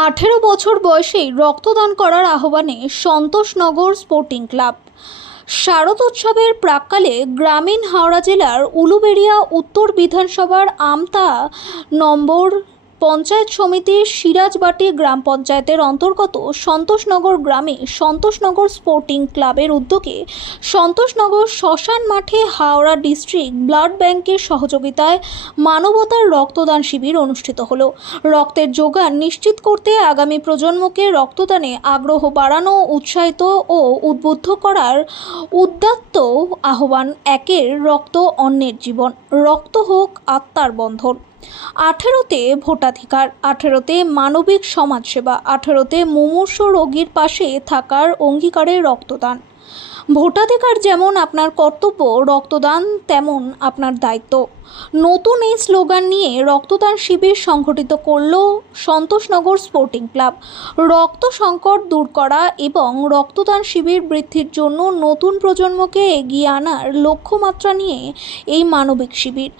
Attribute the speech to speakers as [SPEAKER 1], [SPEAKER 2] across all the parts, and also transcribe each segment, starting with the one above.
[SPEAKER 1] আঠেরো বছর বয়সেই রক্তদান করার আহ্বানে সন্তোষনগর স্পোর্টিং ক্লাব। শারদোৎসবের প্রাককালে গ্রামীণ হাওড়া জেলার উলুবেড়িয়া উত্তর বিধানসভার আমতা নম্বর পঞ্চায়েত সমিতির সিরাজবাটি গ্রাম পঞ্চায়েতের অন্তর্গত সন্তোষনগর গ্রামে সন্তোষনগর স্পোর্টিং ক্লাবের উদ্যোগে সন্তোষনগর শ্মশান মাঠে হাওড়া ডিস্ট্রিক্ট ব্লাড ব্যাংকের সহযোগিতায় মানবতার রক্তদান শিবির অনুষ্ঠিত হলো। রক্তের যোগান নিশ্চিত করতে আগামী প্রজন্মকে রক্তদানে আগ্রহ বাড়ানো, উৎসাহিত ও উদ্বুদ্ধ করার উদ্যাত্ত আহ্বান একের রক্ত অন্যের জীবন। রক্ত হোক আত্মার বন্ধন। আঠেরোতে ভোটাধিকার আঠেরোতে মানবিক সমাজসেবা আঠেরোতে মুমূর্ষ রোগীর পাশে থাকার অঙ্গীকারে রক্তদান। ভোটাধিকার যেমন আপনার কর্তব্য, রক্তদান তেমন আপনার দায়িত্ব। নতুন এই স্লোগান নিয়ে রক্তদান শিবির সংগঠিত করল সন্তোষনগর স্পোর্টিং ক্লাব। রক্ত সংকট দূর করা এবং রক্তদান শিবির বৃদ্ধির জন্য নতুন প্রজন্মকে এগিয়ে আনার লক্ষ্যমাত্রা নিয়ে এই মানবিক শিবির।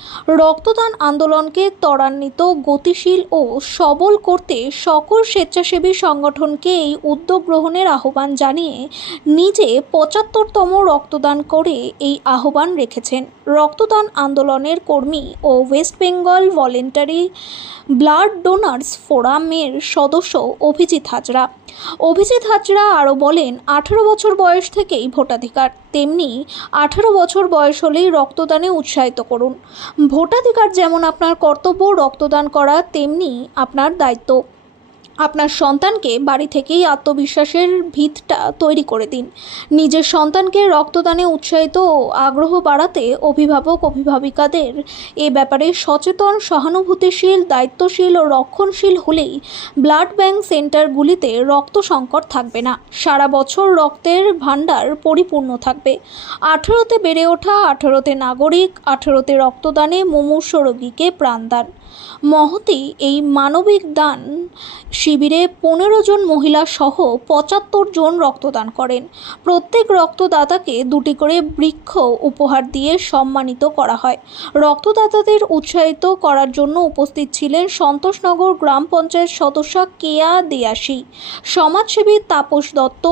[SPEAKER 1] রক্তদান আন্দোলনকে ত্বরান্বিত, গতিশীল ও সবল করতে সকল স্বেচ্ছাসেবী সংগঠনকে এই উদ্যোগ গ্রহণের আহ্বান জানিয়ে নিজে পঁচাত্তরতম রক্তদান করে এই আহ্বান রেখেছেন। রক্তদান আন্দোলনের কর্মী ও West Bengal voluntary blood donors ফোরামের সদস্য অভিজিৎ হাজরা। অভিজিৎ হাজরা আরও বলেন, আঠেরো বছর বয়স থেকেই ভোটাধিকার, তেমনি আঠেরো বছর বয়স হলেই রক্তদানে উৎসাহিত করুন। ভোটাধিকার যেমন আপনার কর্তব্য রক্তদান করা, তেমনি আপনার দায়িত্ব। আপনার সন্তানকে বাড়ি থেকেই আত্মবিশ্বাসের ভিতটা তৈরি করে দিন। নিজের সন্তানকে রক্তদানে উৎসাহিত ও আগ্রহ বাড়াতে অভিভাবক, অভিভাবিকাদের এ ব্যাপারে সচেতন, সহানুভূতিশীল, দায়িত্বশীল ও রক্ষণশীল হলেই ব্লাড ব্যাংক সেন্টারগুলিতে রক্ত সংকট থাকবে না। সারা বছর রক্তের ভাণ্ডার পরিপূর্ণ থাকবে। আঠেরোতে বেড়ে ওঠা, আঠেরোতে নাগরিক, আঠেরোতে রক্তদানে মুমূর্ষ রোগীকে প্রাণদান। মহতি এই মানবিক দান শিবিরে পনেরো জন মহিলা সহ পঁচাত্তর জন রক্তদান করেন। প্রত্যেক রক্তদাতাকে দুটি করে বৃক্ষ উপহার দিয়ে সম্মানিত করা হয়। রক্তদাতাদের উৎসাহিত করার জন্য উপস্থিত ছিলেন সন্তোষনগর গ্রাম পঞ্চায়েত সদস্য কেয়া দেয়াসি সমাজসেবী তাপস দত্ত,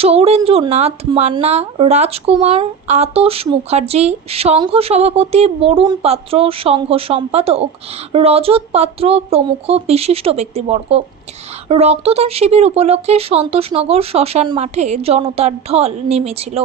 [SPEAKER 1] সৌরেন্দ্রনাথ মান্না, রাজকুমার আতোষ মুখার্জি, সংঘ সভাপতি বরুণ পাত্র, সংঘ সম্পাদক রজত পাত্র প্রমুখ বিশিষ্ট ব্যক্তিবর্গ। রক্তদান শিবির উপলক্ষে সন্তোষনগর শ্মশান মাঠে জনতার ঢল নেমেছিল।